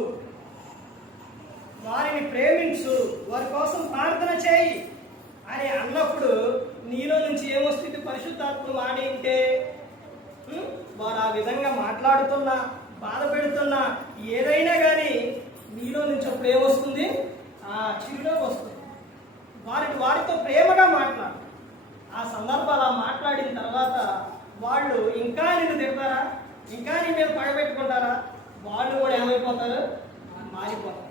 వారిని ప్రేమించు, వారి కోసం ప్రార్థన చేయి అని అన్నప్పుడు నీలో నుంచి ఏమొస్తుంది? పరిశుద్ధాత్మ మాడింటే వారు ఆ విధంగా మాట్లాడుతున్నా, బాధ పెడుతున్నా, ఏదైనా కానీ నీలో నుంచి అప్పుడు ఏమొస్తుంది? చిరునవ్వు వస్తుంది. వారితో ప్రేమగా మాట్లాడు. ఆ సందర్భాలు మాట్లాడిన తర్వాత వాళ్ళు ఇంకా నిన్ను తిడతారా? ఇంకా నీ మీద పడబెట్టుకుంటారా? వాళ్ళు కూడా ఏమైపోతారు? మారిపోతారు.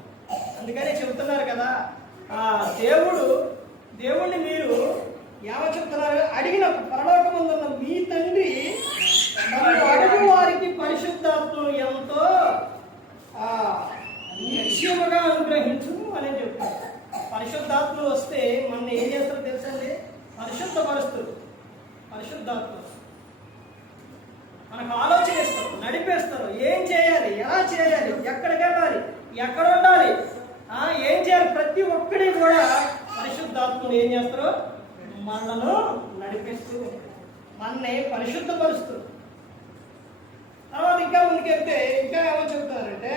అందుకనే చెబుతున్నారు కదా, దేవుణ్ణి మీరు ఏమని చెప్తున్నారు? అడిగిన పరలోకమందున్న మీ తండ్రి అడుగు వారికి పరిశుద్ధాత్మను ఎంతో నిశ్చయముగా అనుగ్రహించు అని చెప్తారు. పరిశుద్ధాత్మలు వస్తే మన ఏం చేస్తారో తెలుసండి? పరిశుద్ధపరుస్తారు. పరిశుద్ధాత్మ మనకు ఆలోచన ఇస్తారు, నడిపేస్తారు. ఏం చేయాలి, ఎలా చేయాలి, ఎక్కడికి వెళ్ళాలి, ఎక్కడ ఉండాలి, ఏం చేయాలి, ప్రతి ఒక్కడి కూడా పరిశుద్ధాత్మను ఏం చేస్తారు? మనను నడిపిస్తూ మనని పరిశుద్ధపరుస్తూ. తర్వాత ఇంకా ముందుకెళ్తే ఇంకా ఏమని చెబుతున్నారంటే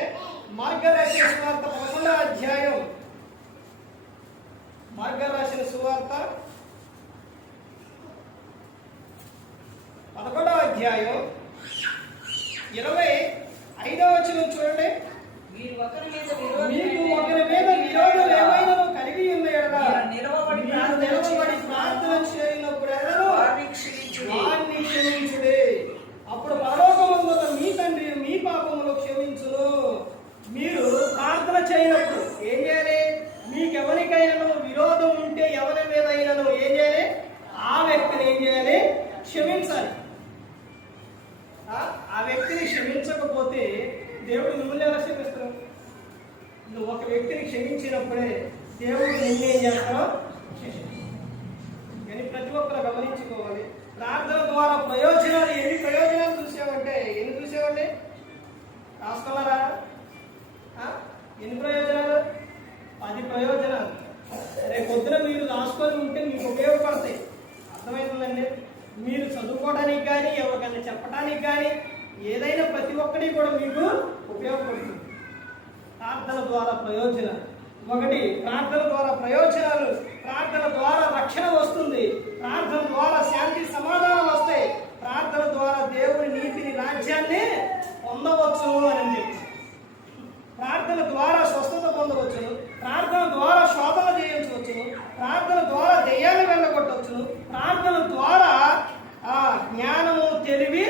మార్గ రాసిన సువార్త 11వ అధ్యాయం, మార్గ రాసిన సువార్త 11వ అధ్యాయం 25వ వచనం చూడండి. మీకు ఒకరి మీద విరోధం ఏమైనా కలిగి ఉన్న ఎడల నిలవబడి ప్రార్థన చేయనప్పుడు వారిని క్షమించుడే. అప్పుడు పరలోకమందున్న మీ తండ్రి మీ పాపములు క్షమించును. మీరు ప్రార్థన చేయనప్పుడు ఏం చేయాలి? మీకెవరికైనా విరోధం ఉంటే ఎవరి మీద అయినా ఏం చేయాలి? ఆ వ్యక్తిని ఏం చేయాలి? క్షమించాలి. ఆ వ్యక్తిని క్షమించకపోతే దేవుడు మిమ్మల్ని ఎలా క్షమిస్తాడు? నువ్వు ఒక వ్యక్తిని క్షమించినప్పుడే దేవుడు నిన్నేం చేస్తాడో కానీ ప్రతి ఒక్కరు గమనించుకోవాలి. ప్రార్థన ద్వారా ప్రయోజనాలు, ఎన్ని ప్రయోజనాలు చూసావంటే ఎన్ని చూసావండి? రాసుకున్నారా? ఎన్ని ప్రయోజనాలు? 10 ప్రయోజనాలు. రేపు పొద్దున మీరు రాసుకొని ఉంటే మీకు ఉపయోగపడతాయి. అర్థమవుతుందండి? మీరు చదువుకోవడానికి కానీ ఎవరికైనా చెప్పడానికి కానీ ఏదైనా ప్రతి ఒక్కటి కూడా మీకు ఉపయోగపడుతుంది. ప్రార్థన ద్వారా ప్రయోజనాలు. 1, ప్రార్థన ద్వారా ప్రయోజనాలు. ప్రార్థన ద్వారా రక్షణ వస్తుంది. ప్రార్థన ద్వారా శాంతి సమాధానాలు వస్తాయి. ప్రార్థన ద్వారా దేవుని నీతిని, రాజ్యాన్ని పొందవచ్చు అని చెప్పి. ప్రార్థన ద్వారా స్వస్థత పొందవచ్చును. ప్రార్థన ద్వారా శోధన చేయించవచ్చును. ప్రార్థన ద్వారా దెయ్యాన్ని వెళ్ళగొట్టవచ్చును. ప్రార్థన ద్వారా జ్ఞానము, తెలివి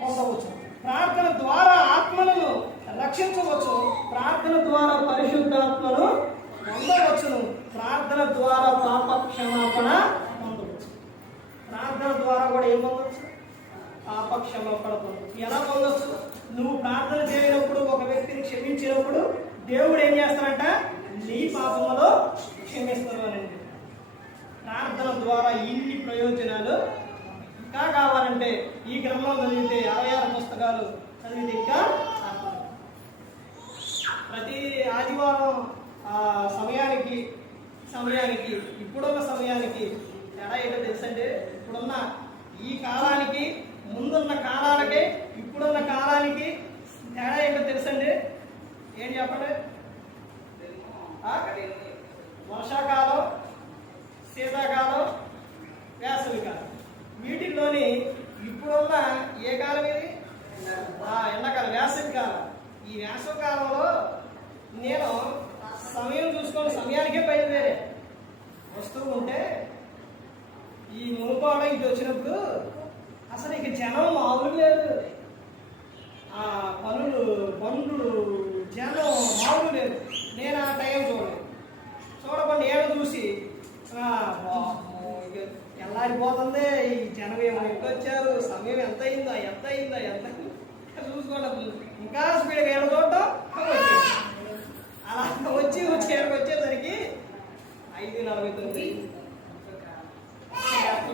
పొందవచ్చు. ప్రార్థన ద్వారా ఆత్మలను రక్షించవచ్చు. ప్రార్థన ద్వారా పరిశుద్ధాత్మను పొందవచ్చును. ప్రార్థన ద్వారా పాప క్షమాపణ పొందవచ్చు. ప్రార్థన ద్వారా కూడా ఏం పొందవచ్చు? పాప క్షమాపణ పొందవచ్చు. ఎలా పొందవచ్చు? నువ్వు ప్రార్థన చేయనప్పుడు, ఒక వ్యక్తిని క్షమించినప్పుడు దేవుడు ఏం చేస్తాడంట? నీ పాపములో క్షమిస్తారు అని. ప్రార్థన ద్వారా ఇన్ని ప్రయోజనాలు. ఇంకా కావాలంటే ఈ గ్రంథం చదివితే 66 పుస్తకాలు చదివితే ఇంకా ప్రతి ఆదివారం సమయానికి ఇప్పుడున్న సమయానికి తేడా ఏంటో తెలుసండి? ఇప్పుడున్న ఈ కాలానికి, ముందున్న కాలాలకి, ఇప్పుడున్న కాలానికి తేడా ఏంటో తెలుసండి? ఏం చెప్పండి? వర్షాకాలం, శీతాకాలం, వేసవికాలం. వీటిల్లోని ఇప్పుడున్న ఏ కాలం ఇది? ఎండాకాలం, వేసవి కాలం. ఈ వేసవి కాలంలో నేను సమయం చూసుకొని సమయానికే బయలుదేరే వస్తూ ఉంటే ఈ మునుపాడ ఇటు వచ్చినప్పుడు అసలు ఇక జనం మామూలు లేదు. పనులు, బండ్లు, జనం మామూలు లేదు. నేను ఆ టైం చూడకుండా ఏడు చూసి ఎల్లారిపోతుంది, ఈ జనం ఏమో వచ్చారు, సమయం ఎంత అయిందా చూసుకోండి. ఇంకా స్పీడ్గా ఏడు చూడటం అలా వచ్చేసరికి 5:49.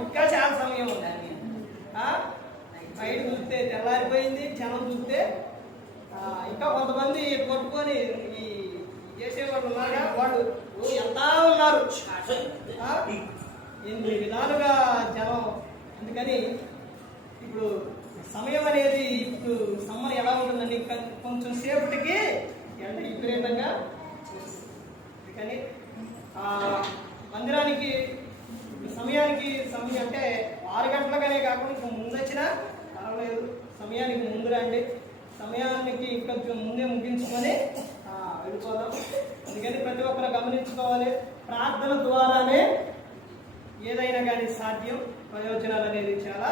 ఇంకా చాలా సమయం ఉంది. బయట చూస్తే తెల్లారిపోయింది, జనం చూస్తే ఇంకా కొంతమంది పట్టుకొని ఈ చేసేవాళ్ళు ఉన్నారుగా, వాళ్ళు ఎంత ఉన్నారు, 8 విధాలుగా జనం. అందుకని ఇప్పుడు సమయం అనేది ఇప్పుడు సమ్మర్ ఎలా ఉంటుందండి, కొంచెం సేపటికి ఎండ విపరీతంగా. అందుకని మందిరానికి సమయం అంటే 6 గంటలకనే కాకుండా ఇంకా ముందు వచ్చినా పర్వాలేదు, సమయానికి ముందు రండి, సమయానికి కొంచెం ముందే ముగించుకొని వెళ్ళిపోదాం. అందుకని ప్రతి ఒక్కరు గమనించుకోవాలి, ప్రార్థన ద్వారానే ఏదైనా కానీ సాధ్యం, ప్రయోజనాలు అనేది చాలా.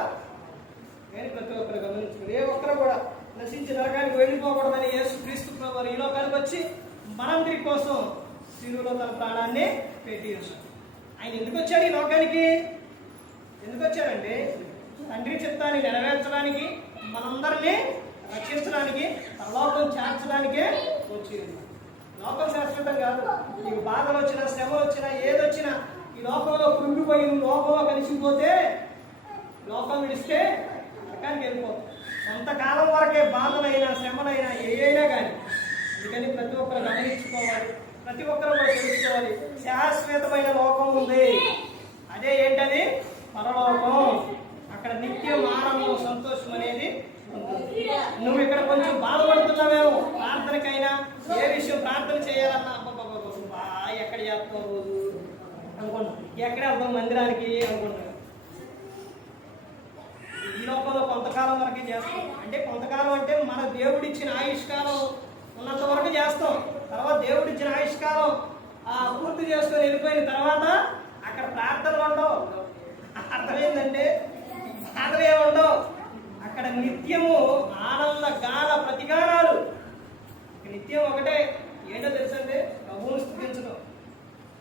కానీ ప్రతి ఒక్కరు గమనించుకోవాలి, ఏ ఒక్కరు కూడా నశించి నరకానికి వెళ్ళిపోకూడదని యేసుక్రీస్తు ప్రభువు ఈ లోకానికి వచ్చి మనందరి కోసం శిలువలో తన ప్రాణాన్ని పెట్టి ఉంచాడు. ఆయన ఎందుకు వచ్చాడు ఈ లోకానికి? ఎందుకు వచ్చాడంటే తండ్రి చిత్తాన్ని నెరవేర్చడానికి, మనందరినీ రక్షించడానికి, పరలోకం చేర్చడానికే వచ్చి ఉన్నాడు. లోకం శాశ్వతం కాదు. నీకు బాధలు వచ్చినా, శ్రమలు వచ్చినా, ఏదొచ్చినా ఈ లోకంలో కృంగిపోయి లోకంలో కలిసిపోతే, లోకం విడిస్తే నరకానికి వెళ్ళిపోతుంది. కొంతకాలం వరకే బాధలైనా, శ్రమలైనా, ఏదైనా కానీ. అందుకని ప్రతి ఒక్కరు గమనించుకోవాలి, ప్రతి ఒక్కరు కూడా తెలుసుకోవాలి, శాశ్వతమైన లోకం ఉంది. అదే ఏంటది? పరలోకం. అక్కడ నిత్యం ఆనందం, సంతోషం అనేది ఉంటుంది. నువ్వు ఇక్కడ కొంచెం బాధపడుతున్నావేమో, ప్రార్థనకైనా ఏ విషయం ప్రార్థన చేయాలన్నా ఎక్కడ చేస్తావు రోజు అనుకుంటా, ఎక్కడ వెళ్తాం మందిరానికి అనుకుంటా. ఈ లోకంలో కొంతకాలం వరకే చేస్తాం. అంటే కొంతకాలం అంటే మన దేవుడిచ్చిన ఆయుష్కాలం ఉన్నంత వరకు చేస్తాం. తర్వాత దేవుడిచ్చిన ఆయుష్కాలం పూర్తి చేసుకొని వెళ్ళిపోయిన తర్వాత అక్కడ ప్రార్థనలు ఉండవు. అర్థమైందంటే బాధలు ఏముండవు. అక్కడ నిత్యము ఆనంద గాన ప్రతిగానాలు. నిత్యం ఒకటే ఏంటో తెలుసండి, ప్రభువును స్తుతించడం,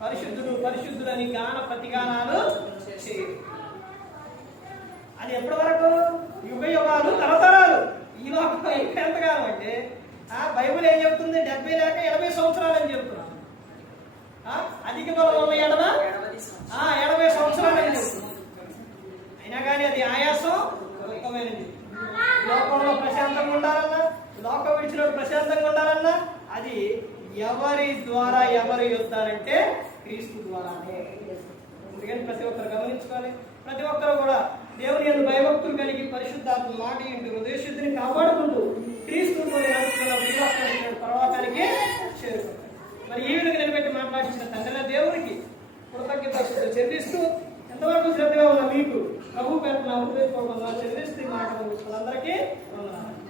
పరిశుద్ధుడు పరిశుద్ధుడు అని గాన ప్రతిగానాలు చేయడం. అది ఎప్పటి వరకు? యుగ యుగాలు, తరతరాలు. ఈ లోకం ఎంతకాలం అంటే బైబిల్ ఏం చెప్తుంది? 70 లేక 80 సంవత్సరాలు అని చెప్తున్నాం. అధిక బలం ఉన్న ఎడమ 80 సంవత్సరాలు అని చెప్తుంది. అయినా కానీ అది ఆయాసం రకమైనది. లోకంలో ప్రశాంతంగా ఉండాలన్నా, లోకం విడిచినప్పుడు ప్రశాంతంగా ఉండాలన్నా అది ఎవరి ద్వారా ఎవరు యుద్ధాలంటే క్రీస్తు ద్వారానే. అందుకని ప్రతి ఒక్కరు గమనించుకోవాలి. ప్రతి ఒక్కరు కూడా దేవుని యందు భయభక్తులు కలిగి పరిశుద్ధాత్మ మాట ఇంటి హృదయశుద్ధిని కాపాడుకుంటూ క్రీస్తు పరలోకానికి చేరుకుంటారు. మరి ఈ విధంగా నిలబెట్టి మాట్లాడించిన తండ్రి దేవునికి కృతజ్ఞతలు చెల్లిస్తూ, ఎంతవరకు శ్రద్ధగా ఉన్న మీకు ప్రభు పేరున హృదయపూర్వకంగా చెల్లిస్తూ మాట్లాడుతున్న అందరికీ వందనాలు.